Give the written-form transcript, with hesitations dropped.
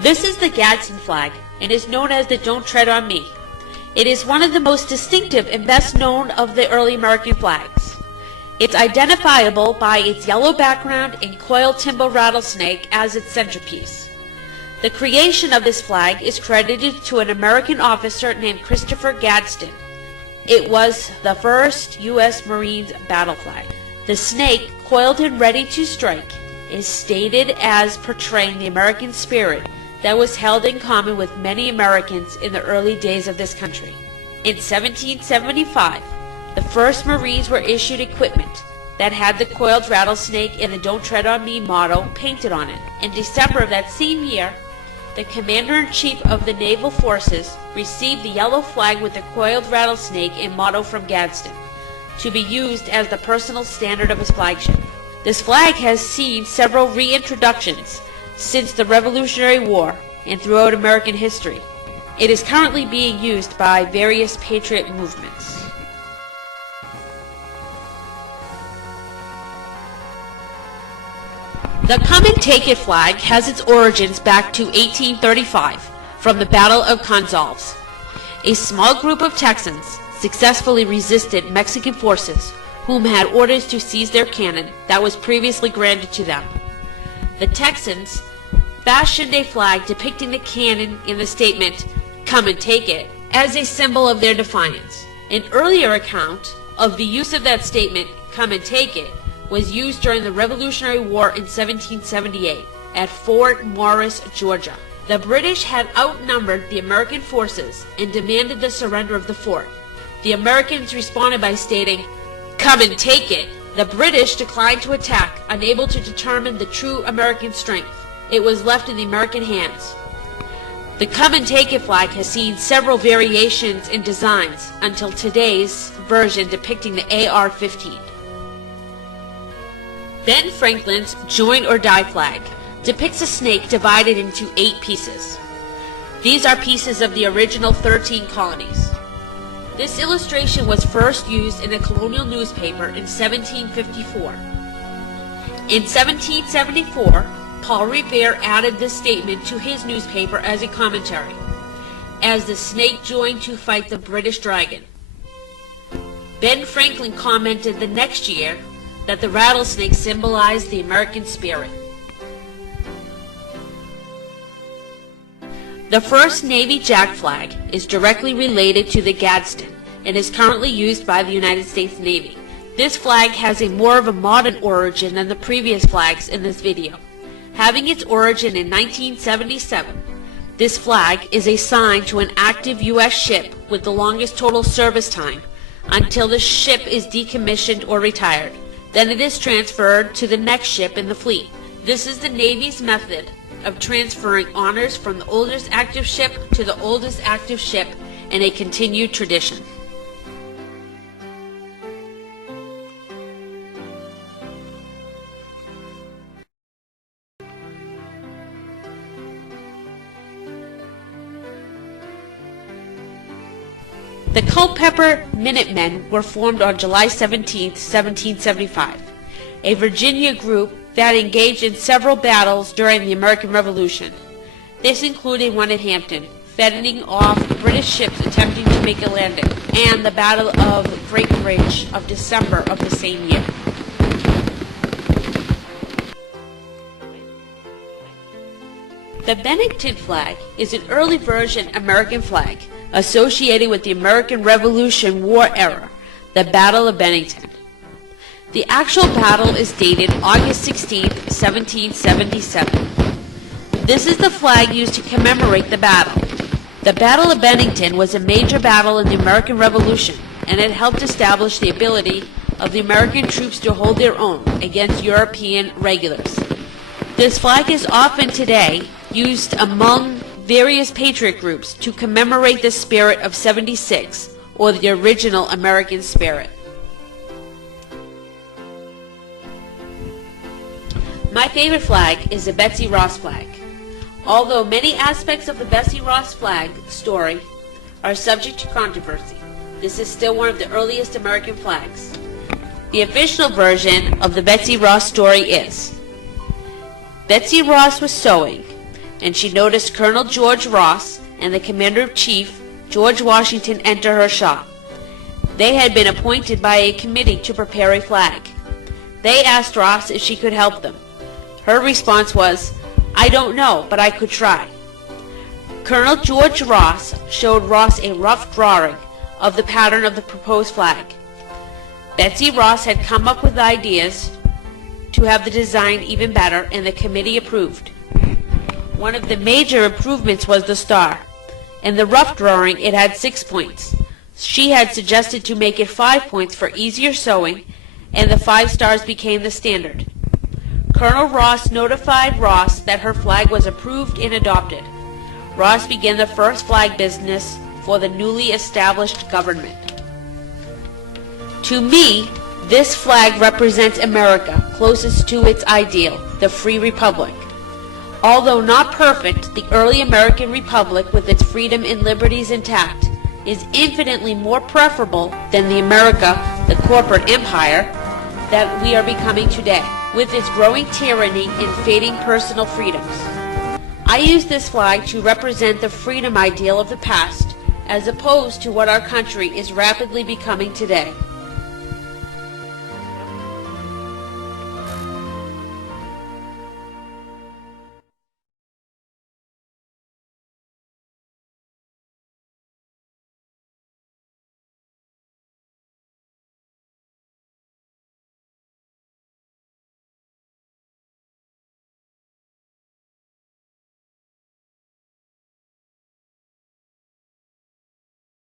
This is the Gadsden flag and is known as the Don't Tread on Me. It is one of the most distinctive and best known of the early American flags. It's identifiable by its yellow background and coiled timber rattlesnake as its centerpiece. The creation of this flag is credited to an American officer named Christopher Gadsden. It was the first U.S. Marines battle flag. The snake, coiled and ready to strike, is stated as portraying the American spirit that was held in common with many Americans in the early days of this country. In 1775, the first Marines were issued equipment that had the coiled rattlesnake and the Don't Tread on Me motto painted on it. In December of that same year, the Commander-in-Chief of the Naval Forces received the yellow flag with the coiled rattlesnake and motto from Gadsden, to be used as the personal standard of his flagship. This flag has seen several reintroductions since the Revolutionary War and throughout American history. It is currently being used by various patriot movements. The Come and Take It flag has its origins back to 1835 from the Battle of Gonzales. A small group of Texans successfully resisted Mexican forces whom had orders to seize their cannon that was previously granted to them. The Texans fashioned a flag depicting the cannon in the statement, "Come and take it," as a symbol of their defiance. An earlier account of the use of that statement, "Come and take it," was used during the Revolutionary War in 1778 at Fort Morris, Georgia. The British had outnumbered the American forces and demanded the surrender of the fort. The Americans responded by stating, "Come and take it." The British declined to attack, unable to determine the true American strength. It was left in the American hands. The Come and Take It flag has seen several variations in designs until today's version depicting the AR-15. Ben Franklin's Join or Die flag depicts a snake divided into 8 pieces. These are pieces of the original 13 colonies. This illustration was first used in a colonial newspaper in 1754. In 1774, Paul Revere added this statement to his newspaper as a commentary, as the snake joined to fight the British dragon. Ben Franklin commented the next year that the rattlesnake symbolized the American spirit. The first Navy Jack flag is directly related to the Gadsden and is currently used by the United States Navy. This flag has a more of a modern origin than the previous flags in this video. Having its origin in 1977, this flag is a sign to an active U.S. ship with the longest total service time until the ship is decommissioned or retired. Then it is transferred to the next ship in the fleet. This is the Navy's method of transferring honors from the oldest active ship to the oldest active ship in a continued tradition. The Culpeper Minutemen were formed on July 17, 1775, a Virginia group that engaged in several battles during the American Revolution. This included one at Hampton, fending off British ships attempting to make a landing, and the Battle of Great Bridge of December of the same year. The Bennington Flag is an early version American flag associated with the American Revolution War era, the Battle of Bennington. The actual battle is dated August 16, 1777. This is the flag used to commemorate the battle. The Battle of Bennington was a major battle in the American Revolution, and it helped establish the ability of the American troops to hold their own against European regulars. This flag is often today used among various patriot groups to commemorate the spirit of '76, or the original American spirit. My favorite flag is the Betsy Ross flag. Although many aspects of the Betsy Ross flag story are subject to controversy, this is still one of the earliest American flags. The official version of the Betsy Ross story is: Betsy Ross was sewing, and she noticed Colonel George Ross and the Commander-in-Chief, George Washington, enter her shop. They had been appointed by a committee to prepare a flag. They asked Ross if she could help them. Her response was, "I don't know, but I could try." Colonel George Ross showed Ross a rough drawing of the pattern of the proposed flag. Betsy Ross had come up with ideas to have the design even better, and the committee approved. One of the major improvements was the star. In the rough drawing, it had 6 points. She had suggested to make it 5 points for easier sewing, and the 5 stars became the standard. Colonel Ross notified Ross that her flag was approved and adopted. Ross began the first flag business for the newly established government. To me, this flag represents America, closest to its ideal, the free republic. Although not perfect, the early American republic, with its freedom and liberties intact, is infinitely more preferable than the America, the corporate empire, that we are becoming today, with its growing tyranny and fading personal freedoms. I use this flag to represent the freedom ideal of the past, as opposed to what our country is rapidly becoming today.